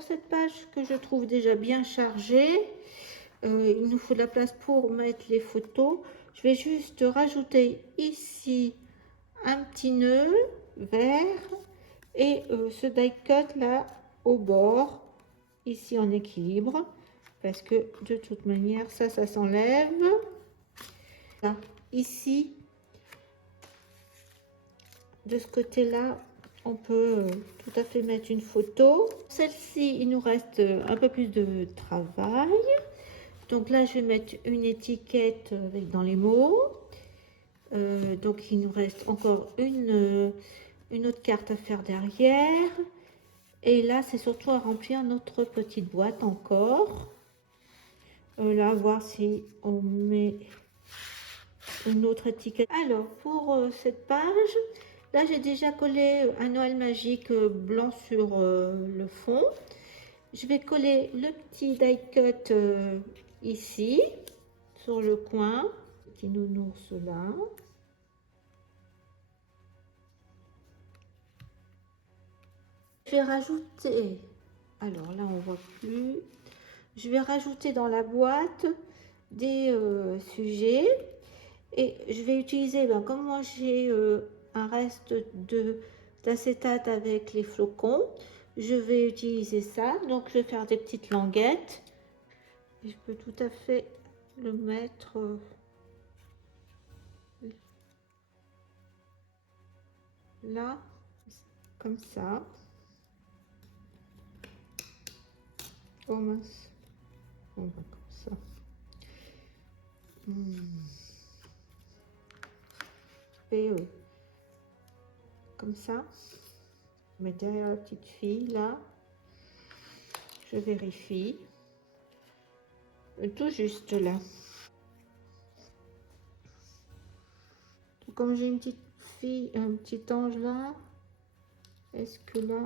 pour cette page que je trouve déjà bien chargée, il nous faut de la place pour mettre les photos. Je vais juste rajouter ici un petit nœud vert et ce die cut là au bord, ici en équilibre, parce que de toute manière ça s'enlève. Là, ici, de ce côté-là, on peut tout à fait mettre une photo. Celle-ci, il nous reste un peu plus de travail. Donc là, je vais mettre une étiquette avec dans les mots. Donc il nous reste encore une autre carte à faire derrière. Et là, c'est surtout à remplir notre petite boîte encore. Là, voir si on met une autre étiquette. Alors, pour cette page, là, j'ai déjà collé un Noël magique blanc sur le fond. Je vais coller le petit die cut ici, sur le coin. Petit nounours là. Je vais rajouter, alors là, on voit plus. Je vais rajouter dans la boîte des sujets. Et je vais utiliser, comme moi j'ai un reste d'acétate avec les flocons, je vais utiliser ça. Donc je vais faire des petites languettes. Et je peux tout à fait le mettre là, comme ça. Oh mince. On va comme ça. Et comme ça. Mais derrière la petite fille là, je vérifie. Tout juste là. Comme j'ai une petite fille, un petit ange là, est-ce que là,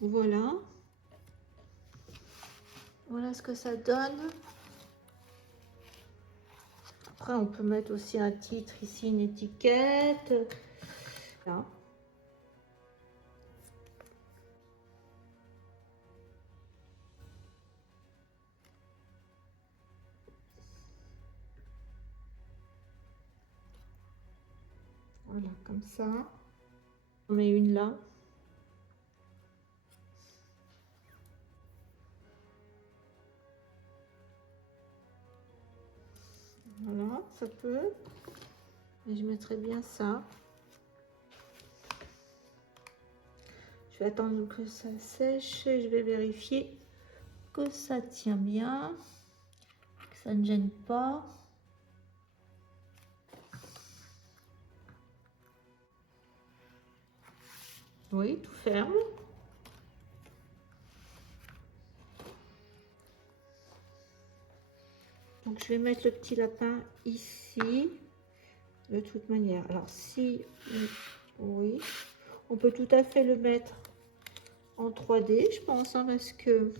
voilà, voilà ce que ça donne. Après, on peut mettre aussi un titre ici, une étiquette. Là. Voilà, comme ça. On met une là. Voilà, ça peut. Et je mettrai bien ça. Je vais attendre que ça sèche et je vais vérifier que ça tient bien, que ça ne gêne pas. Oui, tout ferme. Donc je vais mettre le petit lapin ici, de toute manière. Alors si, oui, on peut tout à fait le mettre en 3D, je pense, hein, parce que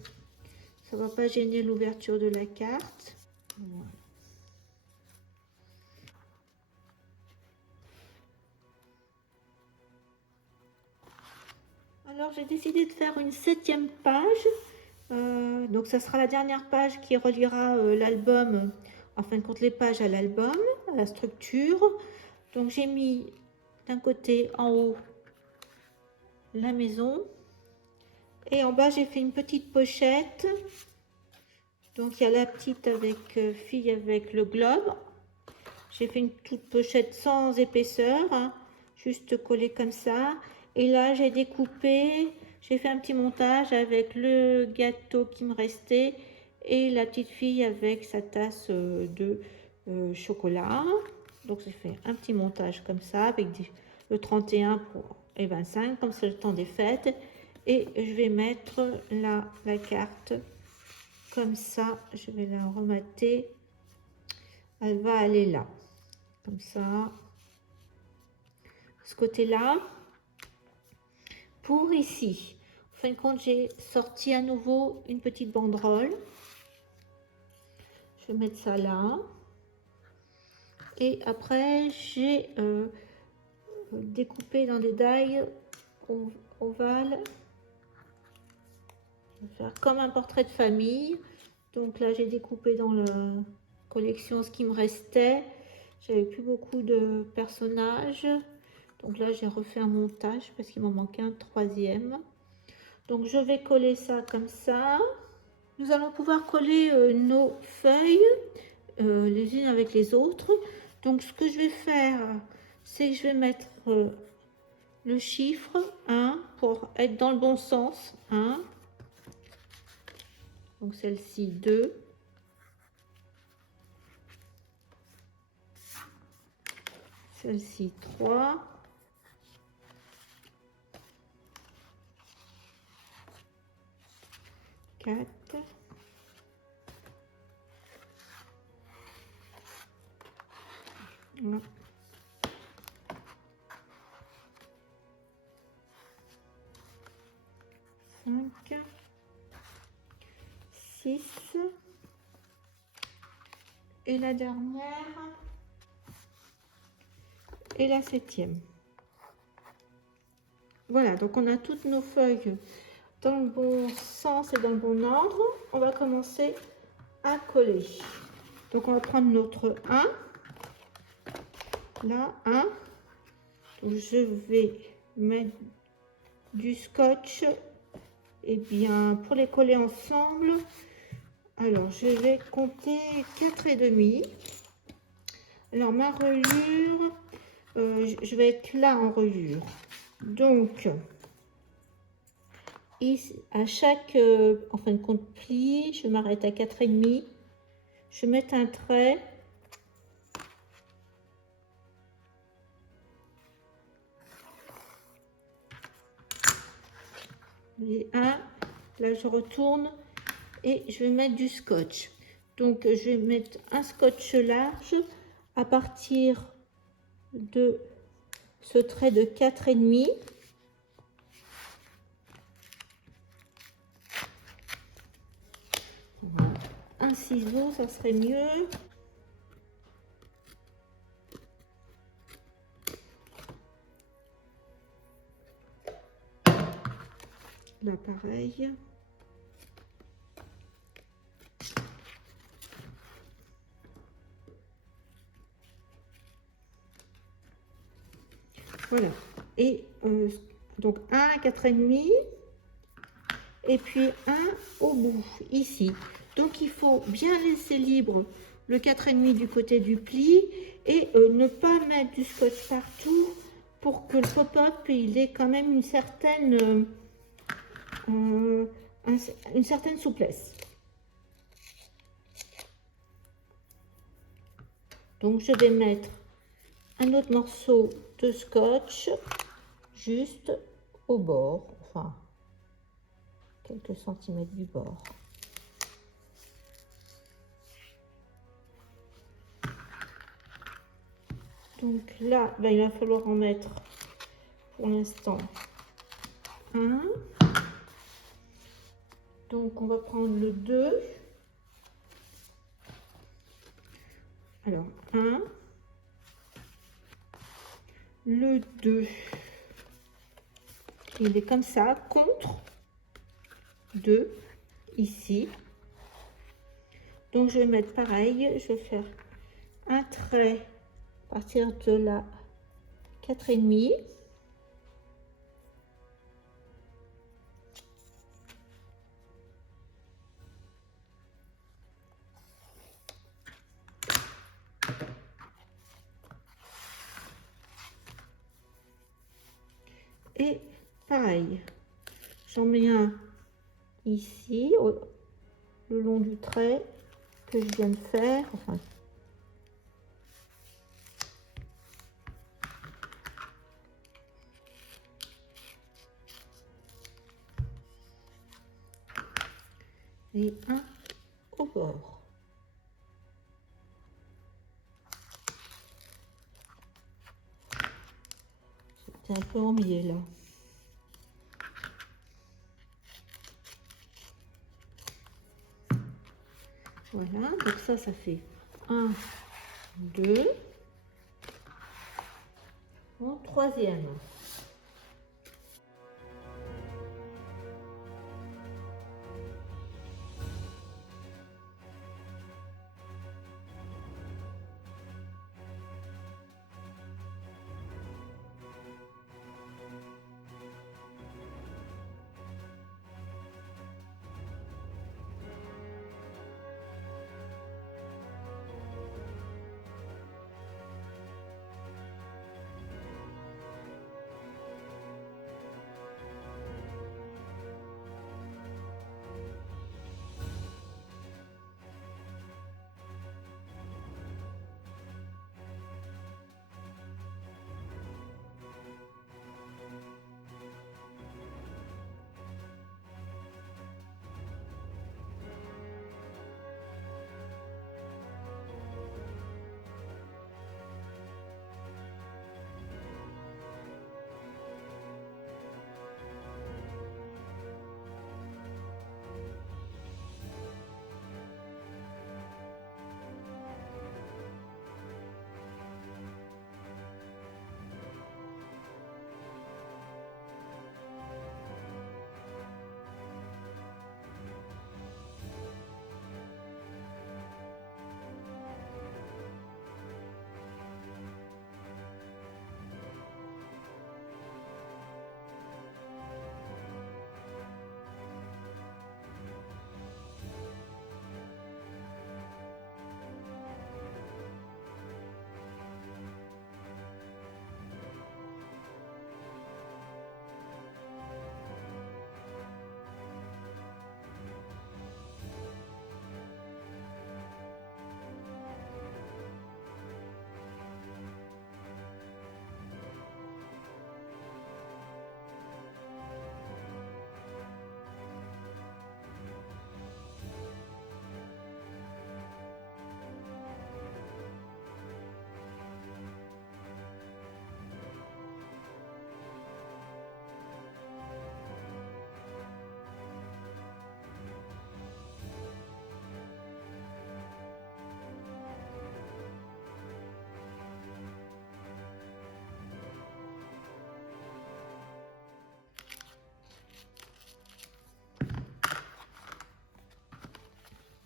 ça va pas gêner l'ouverture de la carte. Voilà. Alors j'ai décidé de faire une 7e page. Donc ça sera la dernière page qui reliera l'album, en fin de compte les pages à l'album, à la structure. Donc j'ai mis d'un côté en haut la maison et en bas j'ai fait une petite pochette. Donc il y a la petite avec fille avec le globe. J'ai fait une toute pochette sans épaisseur, hein, juste collée comme ça. Et là j'ai découpé, j'ai fait un petit montage avec le gâteau qui me restait et la petite fille avec sa tasse de chocolat. Donc j'ai fait un petit montage comme ça avec le 31 et 25, comme c'est le temps des fêtes. Et je vais mettre la carte comme ça, je vais la remater. Elle va aller là, comme ça, ce côté-là. Pour ici, en fin de compte, j'ai sorti à nouveau une petite banderole. Je vais mettre ça là. Et après, j'ai découper dans des die ovales. Je vais faire comme un portrait de famille. Donc là, j'ai découpé dans la collection ce qui me restait. J'avais plus beaucoup de personnages. Donc là, j'ai refait un montage parce qu'il m'en manquait un troisième. Donc je vais coller ça comme ça. Nous allons pouvoir coller nos feuilles les unes avec les autres. Donc ce que je vais faire, c'est que je vais mettre le chiffre 1 pour être dans le bon sens. 1. Donc celle-ci 2. Celle-ci 3. 4. 5, 6 et la dernière et la 7e. Voilà, donc on a toutes nos feuilles dans le bon sens et dans le bon ordre. On va commencer à coller. Donc on va prendre notre 1. Là, 1. Donc je vais mettre du scotch. Et bien, pour les coller ensemble, alors je vais compter 4,5. Alors ma reliure, je vais être là en reliure. Donc, ici, à chaque, en fin de compte, pli, je m'arrête à 4,5. Je mets un trait. Et un, là je retourne et je vais mettre du scotch. Donc je vais mettre un scotch large à partir de ce trait de 4,5. Un ciseau, ça serait mieux. Là pareil. Voilà. Et donc un à 4,5 et puis un au bout, ici. Donc il faut bien laisser libre le 4,5 du côté du pli et ne pas mettre du scotch partout pour que le pop-up il ait quand même une certaine souplesse. Donc je vais mettre un autre morceau de scotch juste au bord, enfin quelques centimètres du bord. Donc là, ben, il va falloir en mettre pour l'instant un. Donc on va prendre le 2. Alors 1. Le 2. Il est comme ça, contre 2, ici. Donc je vais mettre pareil, je vais faire un trait à partir de la 4,5. Et pareil, j'en mets un ici, le long du trait que je viens de faire. Enfin, et un au bord. C'est un peu emmêlé là. Voilà, donc ça fait 1, 2. mon troisième.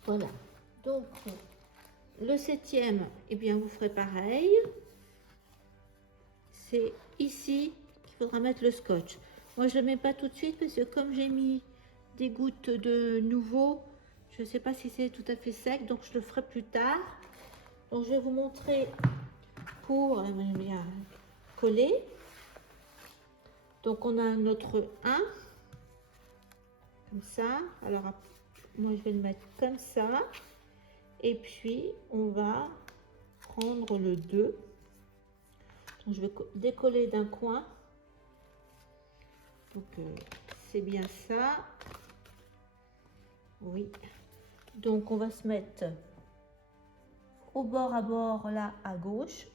Voilà, donc le septième, eh bien vous ferez pareil. C'est ici qu'il faudra mettre le scotch. Moi je ne le mets pas tout de suite parce que comme j'ai mis des gouttes de nouveau, je ne sais pas si c'est tout à fait sec, donc je le ferai plus tard. Donc je vais vous montrer pour bien coller. Donc on a notre 1, comme ça. Alors moi je vais le mettre comme ça. Et puis on va prendre le 2. Donc je vais décoller d'un coin. Donc c'est bien ça. Oui. Donc on va se mettre au bord à bord là à gauche.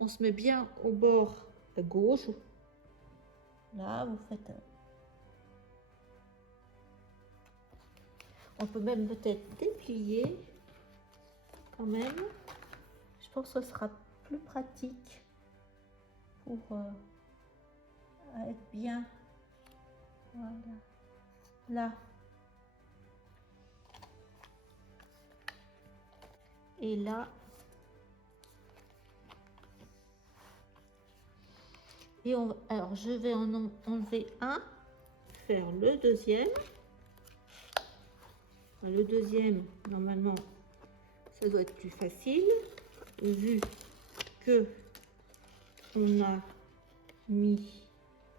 On se met bien au bord à gauche. Là, vous faites. On peut même peut-être déplier quand même. Je pense que ce sera plus pratique pour être bien. Voilà. Là. Et là. Et alors, je vais en enlever un, faire le deuxième. Le deuxième, normalement, ça doit être plus facile, vu que on a mis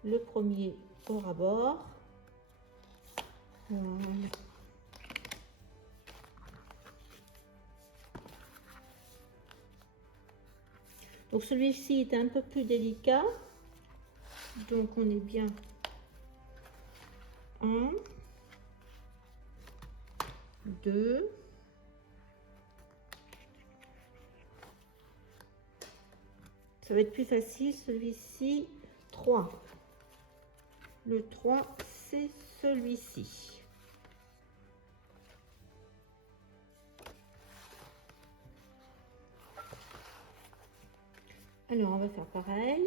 le premier au rabord. Voilà. Donc celui-ci est un peu plus délicat. Donc on est bien 1, 2, ça va être plus facile, celui-ci 3. Le 3, c'est celui-ci. Alors on va faire pareil.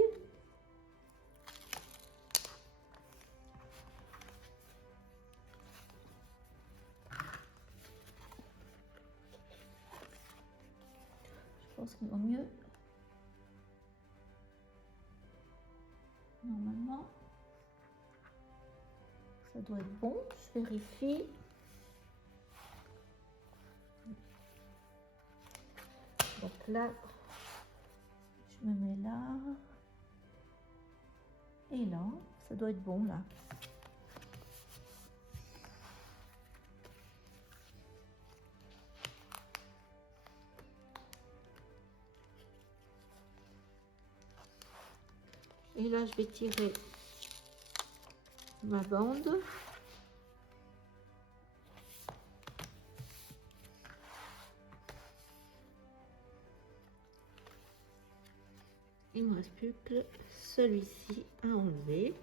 pense qu'il vaut mieux. Normalement, ça doit être bon. Je vérifie. Donc là, je me mets là. Et là, ça doit être bon là. Et là, je vais tirer ma bande. Il ne me reste plus que celui-ci à enlever.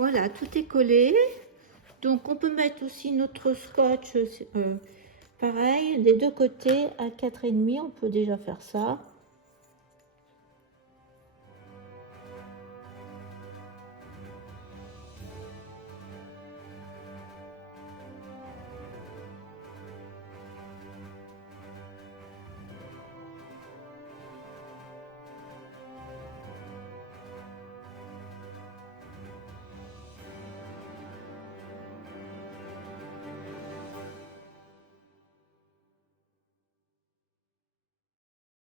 Voilà, tout est collé. Donc on peut mettre aussi notre scotch, pareil, des deux côtés à 4,5, on peut déjà faire ça.